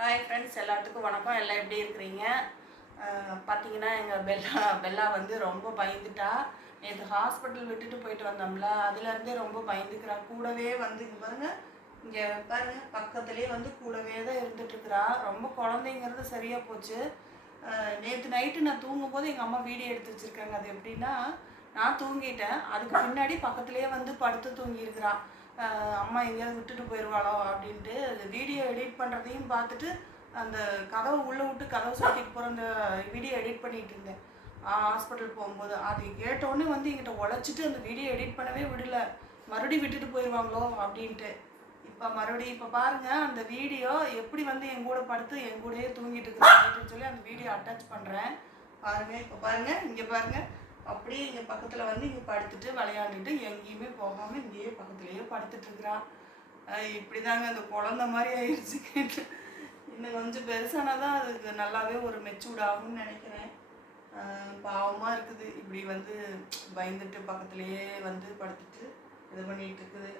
Hi friends, எல்லாத்துக்கும் வணக்கம். எல்லாம் எப்படி இருக்கிறீங்க? பார்த்தீங்கன்னா எங்கள் பெல்லா வந்து ரொம்ப பயந்துட்டா. நேற்று ஹாஸ்பிட்டல் விட்டுட்டு போயிட்டு வந்தோம்ல, அதுலேருந்தே ரொம்ப பயந்துக்கிறா. கூடவே வந்து இங்கே பாருங்கள் பக்கத்துலேயே வந்து கூடவே தான் இருந்துகிட்ருக்குறா. ரொம்ப குழந்தைங்கிறது சரியாக போச்சு. நேற்று நைட்டு நான் தூங்கும்போது எங்கள் அம்மா வீடியோ எடுத்து வச்சுருக்காங்க. அது எப்படின்னா, நான் தூங்கிட்டேன், அதுக்கு பின்னாடி பக்கத்துலேயே வந்து படுத்து தூங்கியிருக்கிறா. அம்மா எங்கேயாவது விட்டுட்டு போயிடுவாளோ அப்படின்ட்டு வீடியோ எடிட் பண்ணுறதையும் பார்த்துட்டு அந்த கதவை உள்ளே விட்டு கதவை சாத்திட்டு போகிற அந்த வீடியோ எடிட் பண்ணிகிட்டு இருந்தேன் ஹாஸ்பிட்டல் போகும்போது. அது கேட்டோடனே வந்து எங்கிட்ட உழைச்சிட்டு அந்த வீடியோ எடிட் பண்ணவே விடலை. மறுபடியும் விட்டுட்டு போயிடுவாங்களோ அப்படின்ட்டு. இப்போ பாருங்கள் அந்த வீடியோ எப்படி வந்து என் கூட படுத்து என் கூடயே தூங்கிட்டு இருக்கிறாங்கன்னு சொல்லி அந்த வீடியோ அட்டாச் பண்ணுறேன் பாருங்கள். இப்போ பாருங்கள், இங்கே பாருங்கள், அப்படியே இங்கே பக்கத்தில் வந்து இங்கே படுத்துட்டு விளையாண்டுட்டு எங்கேயுமே போகாமல் இங்கேயே பக்கத்துலேயே படுத்துட்ருக்குறான். இப்படி தாங்க அந்த குழந்த மாதிரி ஆயிடுச்சு. கேட்டு இன்னும் கொஞ்சம் பெருசானால் தான் அதுக்கு நல்லாவே ஒரு மெச்சூர்ட் ஆகும்னு நினைக்கிறேன். பாவமாக இருக்குது, இப்படி வந்து பயந்துட்டு பக்கத்துலேயே வந்து படுத்துட்டு இது பண்ணிகிட்டு இருக்குது.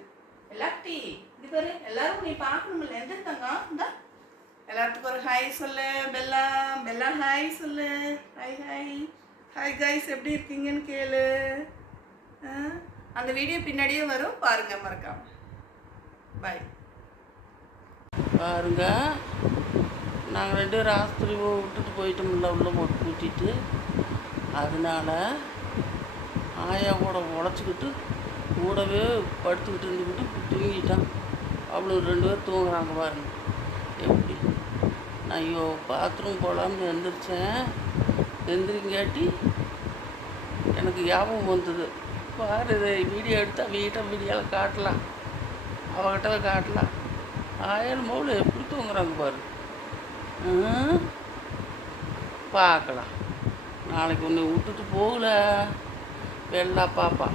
எல்லாட்டி இது பாரு, எல்லாரும் நீ பார்க்கணுமில்ல. எந்த தங்கம் இந்த எல்லாத்துக்கும் ஒரு ஹாய் சொல்லு. பெல்லா பெல்லா ஹாய் சொல்லு. ஹாய் ஹாய் ஹாய் கைஸ், எப்படி இருக்கீங்கன்னு கேளு. அந்த வீடியோ பின்னாடியே வரும் பாருங்க, மறக்காம. பாய். பாருங்க, நாங்கள் 2 பேரும் ஆஸ்பத்திரி விட்டுட்டு போயிட்டோம்ல, உள்ளே போட்டு கூட்டிட்டு. அதனால ஆயா கூட உழைச்சிக்கிட்டு கூடவே படுத்துக்கிட்டு இருந்துக்கிட்டு தூங்கிட்டான். அவ்வளோ 2 பேர் தூங்குறாங்க பாருங்க. எப்படி நான் ஐயோ பாத்ரூம் போகலான்னு எந்திரிச்சேன். எந்திரிங்காட்டி எனக்கு ஞாபகம் வந்தது. பாரு, இதை வீடியோ எடுத்தால் வீடியோவில் காட்டலாம், அவகிட்ட காட்டலாம். 1000 மௌல எப்படி தூங்குறாங்க பாரு. பார்க்கலாம். நாளைக்கு ஒன்று விட்டுட்டு போகல வெள்ளா பாப்பா.